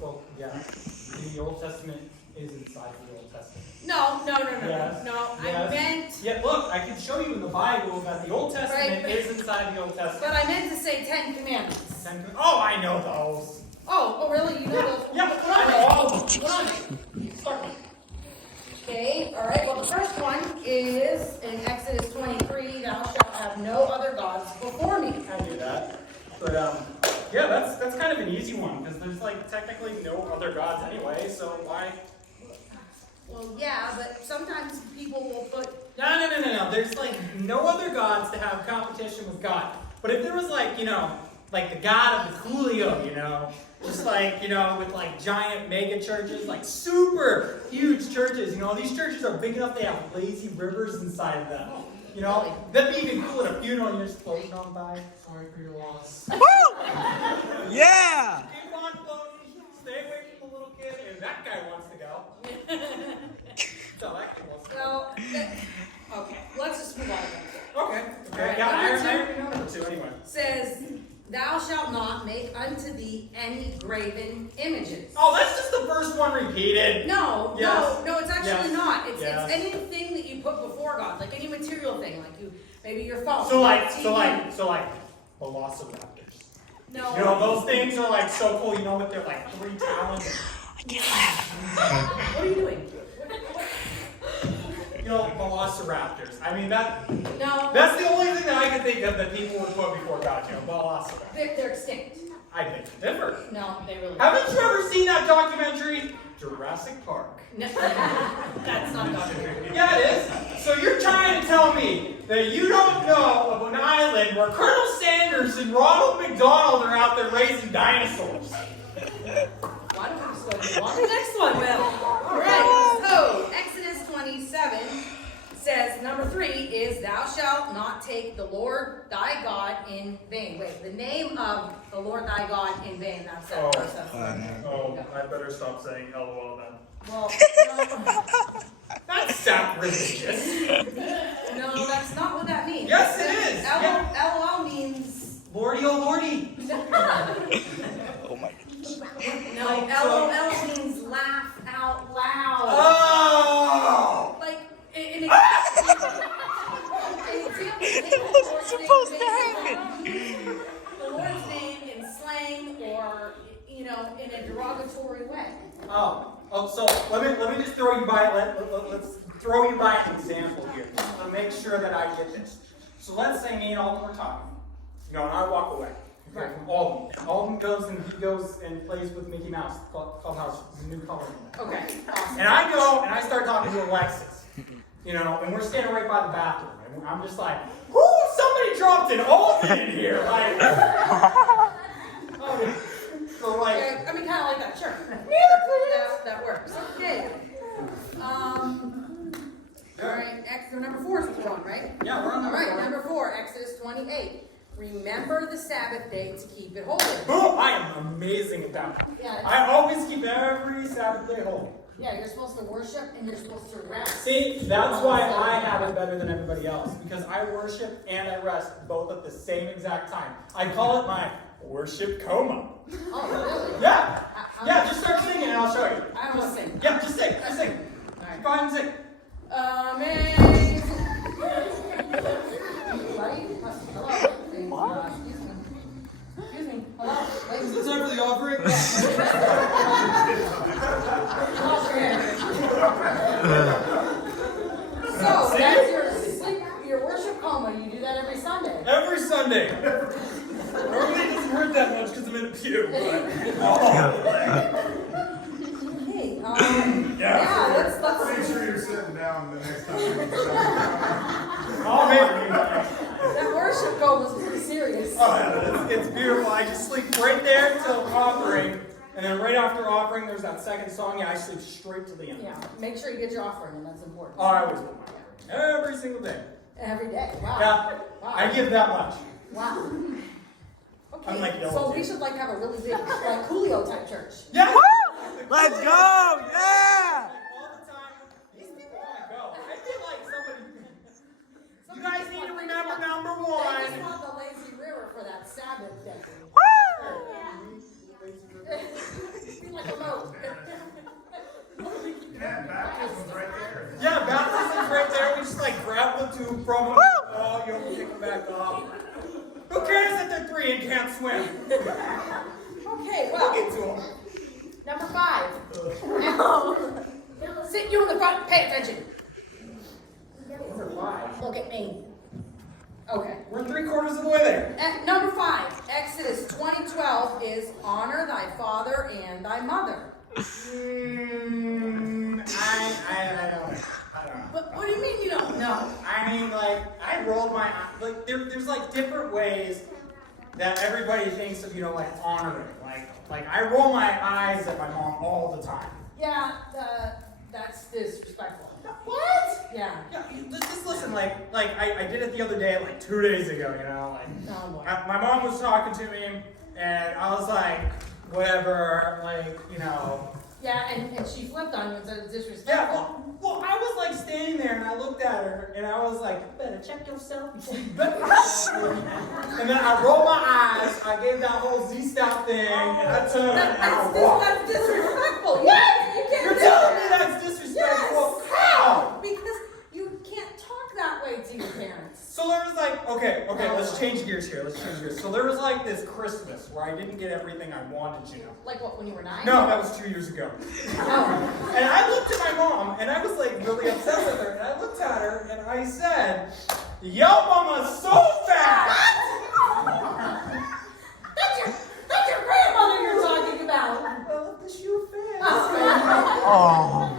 Well, yeah. The Old Testament is inside of the Old Testament. No. Yes. No, Yes. I meant... Yeah, look, I can show you in the Bible that the Old Testament is inside the Old Testament. But I meant to say 10 Commandments. Oh, I know those. Oh, really? You know those? Yeah, I know all of them. What on me? Start me. Okay, all right. Well, the first one is in Exodus 23, thou shalt have no other gods before me. I knew that. But, yeah, that's kind of an easy one, because there's, like, technically no other gods anyway, so why? Well, yeah, but sometimes people will put... No. There's, like, no other gods to have competition with God. But if there was, like, like the God of the Coolio, just like, with like giant mega churches, like super huge churches, these churches are big enough they have lazy rivers inside of them. That'd be even cool at a funeral and you're just floating on by. Sorry for your loss. Yeah! Keep on floating, stay away from the little kid, and that guy wants to go. So that kid wants to go. Well, okay, let's just move on. Okay. Alright, Yeah, I number already know number 2 anyway. Says, thou shalt not make unto thee any graven images. Oh, that's just the first one repeated. No, it's actually not. It's Yes. anything that you put before God, like any material thing, like maybe your phone. So like velociraptors. No. Those things are like so cool. What they're like 3 talons. What are you doing? Velociraptors. I mean that. No. That's the only thing that I can think of that people would put before God. Velociraptors. They're extinct. I think different. No, they really. Haven't you ever seen that documentary, Jurassic Park? No, that's not documentary. Yeah, it is. So you're trying to tell me that you don't know of an island where Colonel Sanders and Ronald McDonald are out there raising dinosaurs? Why don't we just go to the next one, Will? All right. So Exodus 27 says number 3 is thou shalt not take the Lord thy God in vain. Wait, the name of the Lord thy God in vain. That's that verse. I better stop saying LOL then. Well, That's sacrilegious. no, that's not what that means. Yes, it is. LOL means Lordy, oh lordy. Oh my goodness. no. LOL means laugh out loud. Oh! Like an example. It wasn't supposed to happen. The Lord's name in slang or in a derogatory way. So let me just throw you by let's throw you by an example here to make sure that I get this. So let's say me and Alden were talking, and I walk away. Okay, from Alden. Alden goes and plays with Mickey Mouse Clubhouse, new coloring. Okay. Awesome. And I go and I start talking to Alexis, and we're standing right by the bathroom, and I'm just like, whoo, somebody dropped an Alden in here, like. So like. Okay, I mean, kind of like that. Sure. That works. Okay. All right. Number 4 is what we're on, right? Yeah, we're on All number right. 4. Number 4, Exodus 28. Remember the Sabbath day to keep it holy. Boom! I am amazing at that. Yeah. I always keep every Sabbath day holy. Yeah, you're supposed to worship and you're supposed to rest. See, that's why I have it better than everybody else, because I worship and I rest both at the same exact time. I call it my worship coma. Oh, really? Yeah. Yeah, just start singing and I'll show you. I don't want to sing. Yeah, just sing. Just sing. All right. Go ahead and sing. Amazing. Buddy? Hello? Excuse me. Hello? Wait. Is it time for the offering? So, that's your worship coma. You do that every Sunday. Every Sunday. Normally it doesn't hurt that much because I'm in a pew, but. Hey, Yeah. let's Make sure you're sitting down the next time you Oh, maybe. that worship coma is pretty serious. Oh, yeah, it's beautiful. I just sleep right there till offering, and then right after offering, there's that second song. Yeah, I sleep straight to the end. Yeah, make sure you get your offering, and that's important. Oh, I always do my offering. Every single day. Every day. Wow. Yeah, Wow. I give that much. Wow. Okay, I'm like so yellow, we too. should have a really big, like Coolio type church. Yeah. Let's go! Yeah! All the time. These people want to go. I feel like somebody. You guys need to remember number They 1. just want the lazy river for that Sabbath day. tube from them. Oh, you'll pick them back up. Who cares that they're 3 and can't swim? Okay, We'll well, get to them. number 5. Sit you in the front, pay attention. Number 5. Look at me. Okay. We're 3/4 of the way there. Number 5, Exodus 20:12 is honor thy father and thy mother. I don't know. But what do you mean you don't know? I mean, like, I rolled my eyes. Like, there's like different ways that everybody thinks of, like honoring. Like I roll my eyes at my mom all the time. Yeah, that's disrespectful. What? Yeah. Yeah, just listen. Like I did it the other day, like 2 days ago. Like, Oh boy. my mom was talking to me, and I was like, whatever, like, Yeah, and she flipped on you and said it's Yeah, disrespectful. well, I was like standing there and I looked at her and I was like, you better check yourself before you better. And then I rolled my eyes, I gave that whole Z-stop thing, and I turned and I walked. That's disrespectful. Yes, you can't You're do telling me that. that's disrespectful? Yes. How? Because you can't talk that way to your parents. So there was like, okay, let's change gears here, So there was like this Christmas where I didn't get everything I wanted, Like what, when you were 9? No, that was 2 years ago. Oh. And I looked at my mom, and I was like really upset with her, and I looked at her, and I said, yo mama's so fat! That's your grandmother you're talking about. Well, the shoe fits. Oh.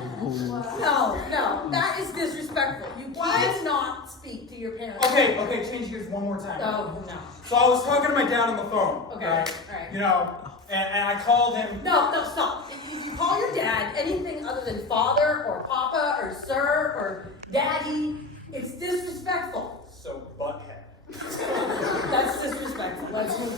No, that is disrespectful. You cannot speak to your parents. Okay, change gears one more time. Oh, no. So I was talking to my dad on the phone. Okay, right? alright. And I called him. No, stop. If you call your dad anything other than father or papa or sir or daddy, it's disrespectful. So, butthead. That's disrespectful. Let's move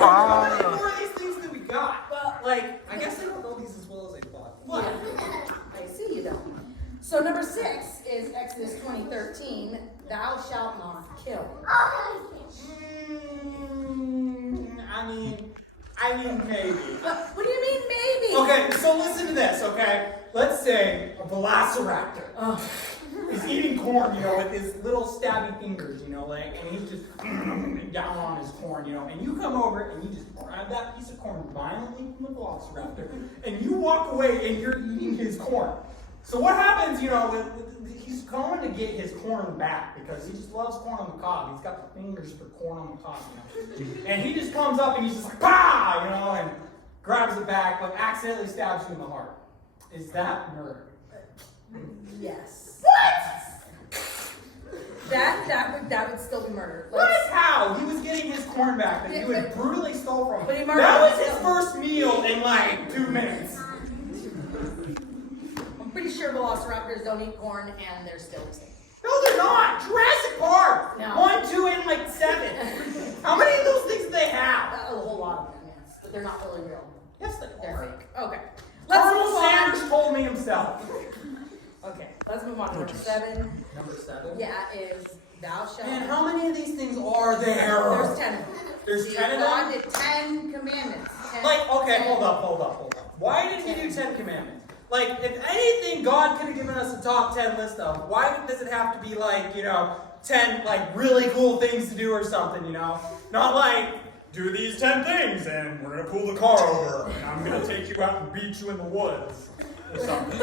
How many more of these things that we got? Well, Like, I guess I don't know these as well as I thought. What? Yeah, I see you don't. So number 6 is Exodus 20:13. Thou shalt not kill. I mean, maybe. What do you mean maybe? Okay, so listen to this, okay? Let's say a velociraptor is eating corn, with his little stabby fingers, and he's just down on his corn, and you come over and you just grab that piece of corn violently from the velociraptor, and you walk away and you're eating his corn. So what happens, he's going to get his corn back because he just loves corn on the cob. He's got the fingers for corn on the cob, And he just comes up and he's just like, bah, and grabs it back, but accidentally stabs you in the heart. Is that murder? Yes. What? That would still be murder. What? How? He was getting his corn back that Yeah, you had but- brutally stole from but he him. murdered That was him. his first meal in like 2 minutes. I'm pretty sure velociraptors don't eat corn and they're still extinct. No, they're not. Jurassic Park. No. 1, 2, and like 7. How many of those things do they have? A whole lot of them, yes. But they're not really real. Yes, they They're are. fake. Okay. Let's Colonel move on. Sanders told me himself. Okay, let's move on to number 7. Number 7. Yeah, is thou shalt. Man, how many of these things are there? There's 10 of them. There's See, 10 of God them? did 10 commandments. 10, Like, okay, 10. hold up. Why did he do 10 commandments? Like, if anything God could have given us a top 10 list of, why does it have to be like, 10 like really cool things to do or something, Not like, do these 10 things and we're gonna pull the car over and I'm gonna take you out and beat you in the woods or something.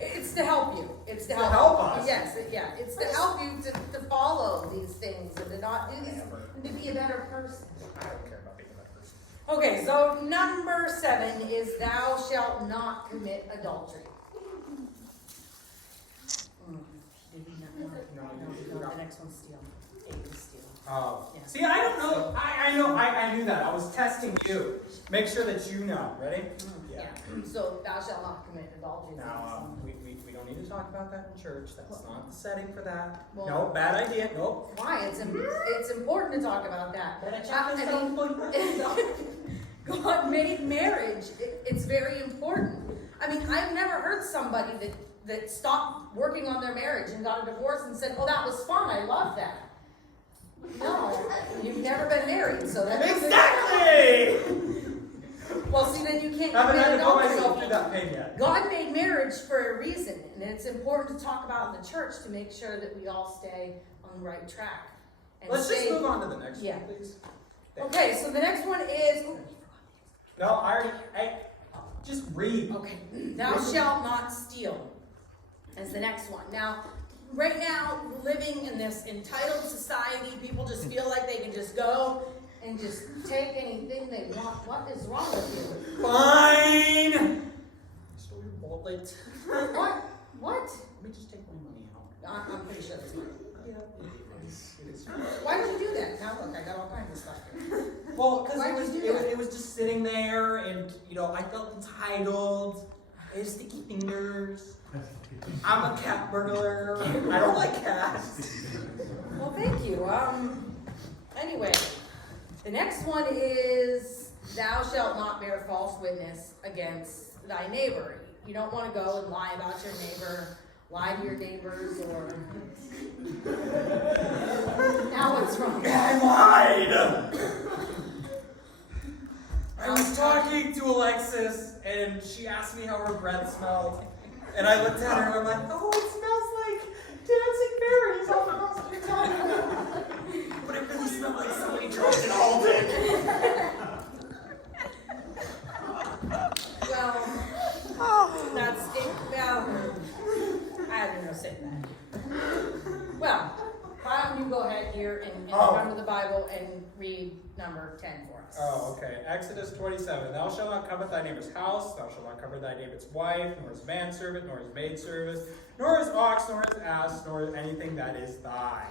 It's to help you. It's to To help, help us. Yes, yeah. It's to help you to follow these things and to not do these and to be a better person. I don't care about being a better person. Okay, so number 7 is thou shalt not commit adultery. No, the next one's steal. 8 is steal. Oh. Yeah. See, I don't know. I knew that. I was testing you. Make sure that you know. Ready? Yeah. So thou shalt not commit adultery. Now, we don't need to talk about that in church. That's not the setting for that. Well- No, bad idea. Nope. Why? It's important to talk about that. God made marriage. It's very important. I mean, I've never heard somebody that stopped working on their marriage and got a divorce and said, "Oh, that was fun. I love that." No, you've never been married, so that Exactly! Well, see, then you can't I haven't commit had to put adultery. myself through that pain yet. God made marriage for a reason, and it's important to talk about in the church to make sure that we all stay on the right track. And Let's just stay- move on to the next Yeah. one, please. Okay, so the next one is, No, I already, hey, just read. okay, thou shalt not steal is the next one. Now, right now, living in this entitled society, people just feel like they can just go and just take anything they want. What is wrong with you? Fine! Stole your wallet. What? What? Let me just take my money out. I'm pretty sure that's mine. Yeah, it is. Why did you do that? Now look, I got all kinds of stuff here. Well, because Why'd it was, you do it, was, that? it was just sitting there, and, you know, I felt entitled. I have sticky fingers. I'm a cat burglar. I don't like cats. Well, thank you. Anyway, the next one is thou shalt not bear false witness against thy neighbor. You don't want to go and lie about your neighbor, lie to your neighbors, or now what's wrong? I lied! I was talking to Alexis, and she asked me how her breath smelled. And I looked at her, and I'm like, oh, it smells like dancing berries off the hospitality. But it really smelled like somebody dropped an Alden. Well, that's it. Well, I don't know say that. Well, why don't you go ahead here and come to the Bible and read number 10 for us. Oh, okay. Exodus 27. Thou shalt not covet thy neighbor's house, thou shalt not covet thy neighbor's wife, nor his manservant, nor his maidservant, nor his ox, nor his ass, nor anything that is thine.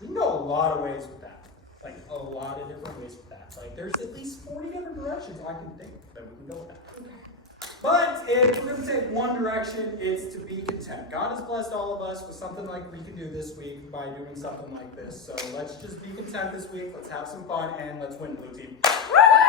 We can go a lot of ways with that. Like, a lot of different ways with that. Like, there's at least 40 different directions I can think that we can go with that. But if we're going to take one direction, it's to be content. God has blessed all of us with something like we can do this week by doing something like this. So let's just be content this week. Let's have some fun, and let's win, blue team. Woo!